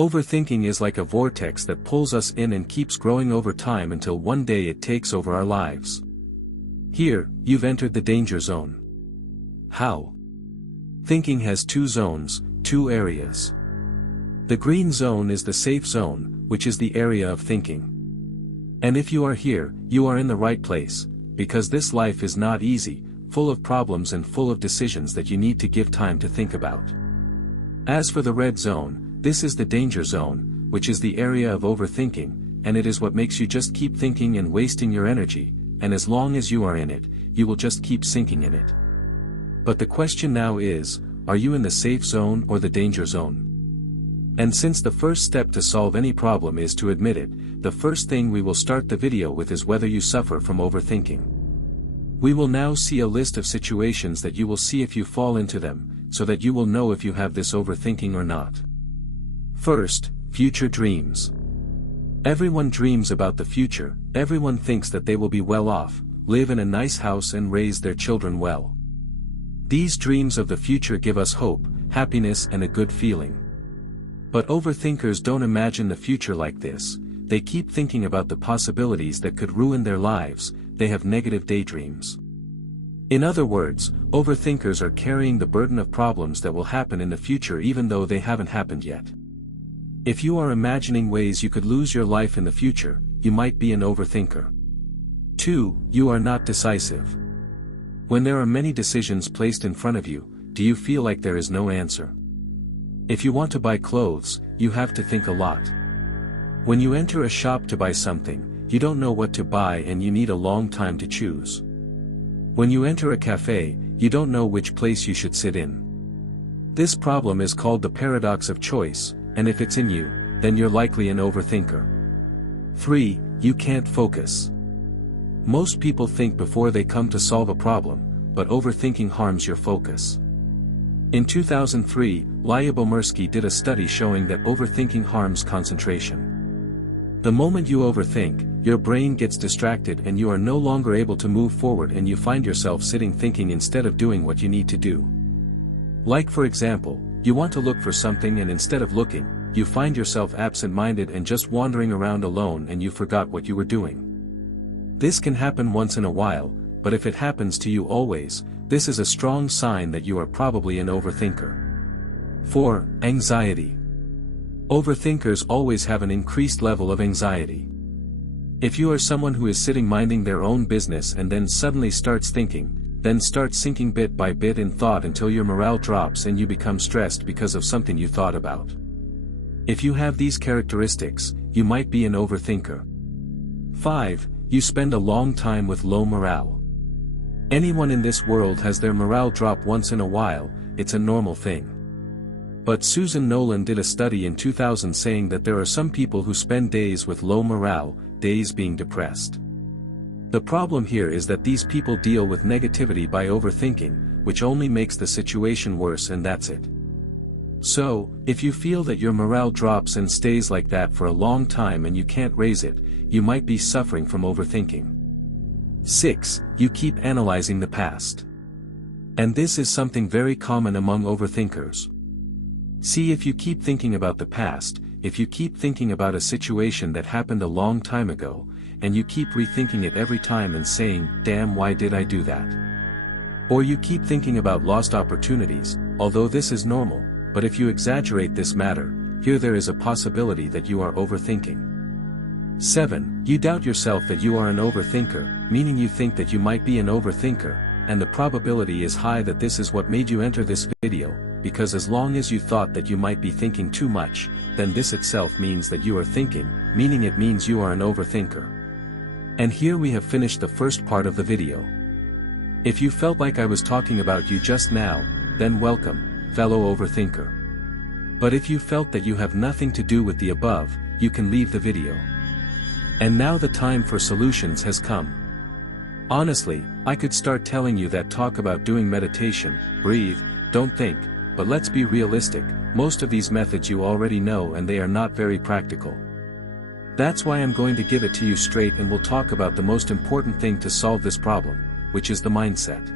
Overthinking is like a vortex that pulls us in and keeps growing over time until one day it takes over our lives. Here, you've entered the danger zone. How? Thinking has two zones, two areas. The green zone is the safe zone, which is the area of thinking. And if you are here, you are in the right place, because this life is not easy, full of problems and full of decisions that you need to give time to think about. As for the red zone, this is the danger zone, which is the area of overthinking, and it is what makes you just keep thinking and wasting your energy, and as long as you are in it, you will just keep sinking in it. But the question now is, are you in the safe zone or the danger zone? And since the first step to solve any problem is to admit it, the first thing we will start the video with is whether you suffer from overthinking. We will now see a list of situations that you will see if you fall into them, so that you will know if you have this overthinking or not. First, future dreams. Everyone dreams about the future, everyone thinks that they will be well off, live in a nice house and raise their children well. These dreams of the future give us hope, happiness and a good feeling. But overthinkers don't imagine the future like this, they keep thinking about the possibilities that could ruin their lives, they have negative daydreams. In other words, overthinkers are carrying the burden of problems that will happen in the future even though they haven't happened yet. If you are imagining ways you could lose your life in the future, you might be an overthinker. 2. You are not decisive. When there are many decisions placed in front of you, do you feel like there is no answer? If you want to buy clothes, you have to think a lot. When you enter a shop to buy something, you don't know what to buy and you need a long time to choose. When you enter a cafe, you don't know which place you should sit in. This problem is called the paradox of choice, and if it's in you, then you're likely an overthinker. 3. You can't focus. Most people think before they come to solve a problem, but overthinking harms your focus. In 2003, Lyubomirsky did a study showing that overthinking harms concentration. The moment you overthink, your brain gets distracted and you are no longer able to move forward and you find yourself sitting thinking instead of doing what you need to do. Like for example, you want to look for something and instead of looking, you find yourself absent-minded and just wandering around alone and you forgot what you were doing. This can happen once in a while, but if it happens to you always, this is a strong sign that you are probably an overthinker. 4. Anxiety. Overthinkers always have an increased level of anxiety. If you are someone who is sitting minding their own business and then suddenly starts thinking, then starts sinking bit by bit in thought until your morale drops and you become stressed because of something you thought about. If you have these characteristics, you might be an overthinker. 5. You spend a long time with low morale. Anyone in this world has their morale drop once in a while, it's a normal thing. But Susan Nolan did a study in 2000 saying that there are some people who spend days with low morale, days being depressed. The problem here is that these people deal with negativity by overthinking, which only makes the situation worse and that's it. So, if you feel that your morale drops and stays like that for a long time and you can't raise it, you might be suffering from overthinking. 6. You keep analyzing the past. And this is something very common among overthinkers. See, if you keep thinking about the past, if you keep thinking about a situation that happened a long time ago, and you keep rethinking it every time and saying, damn, why did I do that? Or you keep thinking about lost opportunities, although this is normal, but if you exaggerate this matter, here there is a possibility that you are overthinking. 7. You doubt yourself that you are an overthinker, meaning you think that you might be an overthinker, and the probability is high that this is what made you enter this video, because as long as you thought that you might be thinking too much, then this itself means that you are thinking, meaning it means you are an overthinker. And here we have finished the first part of the video. If you felt like I was talking about you just now, then welcome, fellow overthinker. But if you felt that you have nothing to do with the above, you can leave the video. And now the time for solutions has come. Honestly, I could start telling you that talk about doing meditation, breathe, don't think, but let's be realistic, most of these methods you already know and they are not very practical. That's why I'm going to give it to you straight and we'll talk about the most important thing to solve this problem, which is the mindset.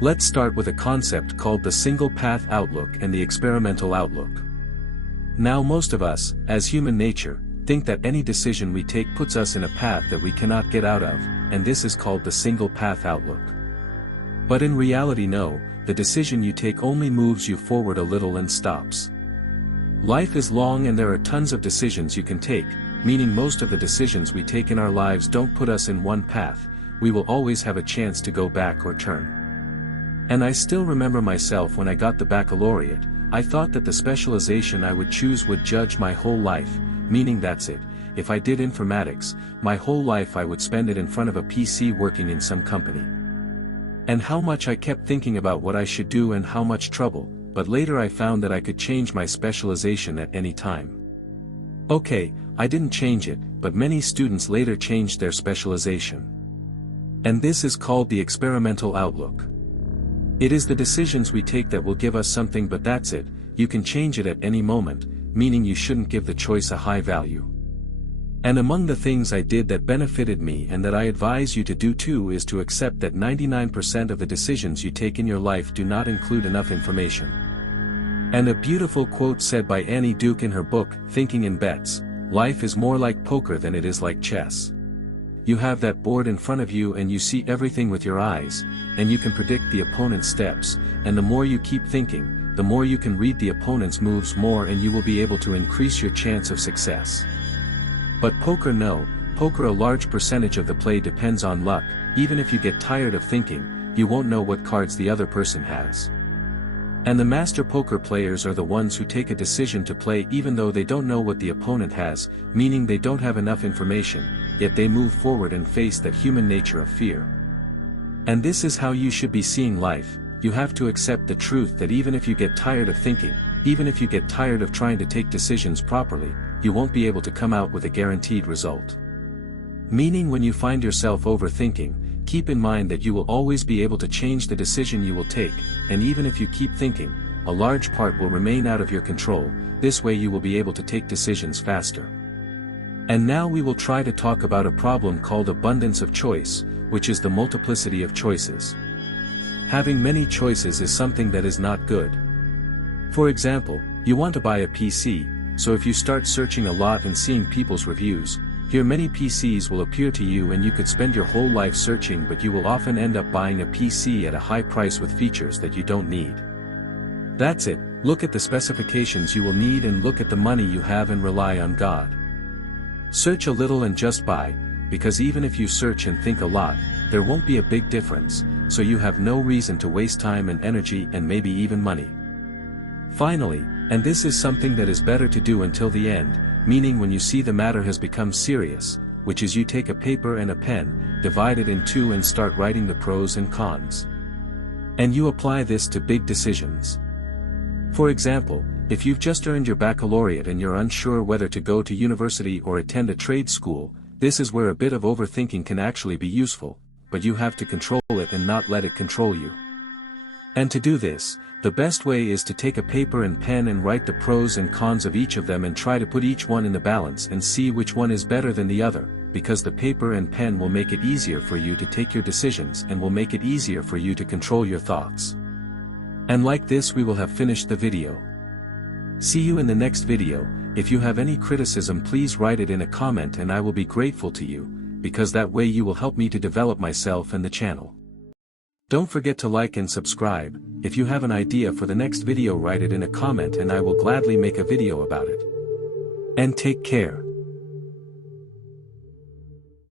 Let's start with a concept called the single path outlook and the experimental outlook. Now most of us, as human nature, think that any decision we take puts us in a path that we cannot get out of, and this is called the single path outlook. But in reality no, the decision you take only moves you forward a little and stops. Life is long and there are tons of decisions you can take, meaning most of the decisions we take in our lives don't put us in one path, we will always have a chance to go back or turn. And I still remember myself when I got the baccalaureate, I thought that the specialization I would choose would judge my whole life, meaning that's it, if I did informatics, my whole life I would spend it in front of a PC working in some company. And how much I kept thinking about what I should do and how much trouble, but later I found that I could change my specialization at any time. Okay, I didn't change it, but many students later changed their specialization. And this is called the experimental outlook. It is the decisions we take that will give us something, but that's it, you can change it at any moment, meaning you shouldn't give the choice a high value. And among the things I did that benefited me and that I advise you to do too is to accept that 99% of the decisions you take in your life do not include enough information. And a beautiful quote said by Annie Duke in her book, Thinking in Bets, life is more like poker than it is like chess. You have that board in front of you and you see everything with your eyes, and you can predict the opponent's steps, and the more you keep thinking, the more you can read the opponent's moves more and you will be able to increase your chance of success. But poker no, poker a large percentage of the play depends on luck, even if you get tired of thinking, you won't know what cards the other person has. And the master poker players are the ones who take a decision to play even though they don't know what the opponent has, meaning they don't have enough information, yet they move forward and face that human nature of fear. And this is how you should be seeing life, you have to accept the truth that even if you get tired of thinking, even if you get tired of trying to take decisions properly, you won't be able to come out with a guaranteed result. Meaning when you find yourself overthinking, keep in mind that you will always be able to change the decision you will take, and even if you keep thinking, a large part will remain out of your control, this way you will be able to take decisions faster. And now we will try to talk about a problem called abundance of choice, which is the multiplicity of choices. Having many choices is something that is not good. For example, you want to buy a PC, so if you start searching a lot and seeing people's reviews, here many PCs will appear to you and you could spend your whole life searching, but you will often end up buying a PC at a high price with features that you don't need. That's it, look at the specifications you will need and look at the money you have and rely on God. Search a little and just buy, because even if you search and think a lot, there won't be a big difference, so you have no reason to waste time and energy and maybe even money. Finally, and this is something that is better to do until the end, meaning when you see the matter has become serious, which is you take a paper and a pen, divide it in two and start writing the pros and cons. And you apply this to big decisions. For example, if you've just earned your baccalaureate and you're unsure whether to go to university or attend a trade school, this is where a bit of overthinking can actually be useful, but you have to control it and not let it control you. And to do this, the best way is to take a paper and pen and write the pros and cons of each of them and try to put each one in the balance and see which one is better than the other, because the paper and pen will make it easier for you to take your decisions and will make it easier for you to control your thoughts. And like this we will have finished the video. See you in the next video. If you have any criticism please write it in a comment and I will be grateful to you, because that way you will help me to develop myself and the channel. Don't forget to like and subscribe. If you have an idea for the next video write it in a comment and I will gladly make a video about it. And take care.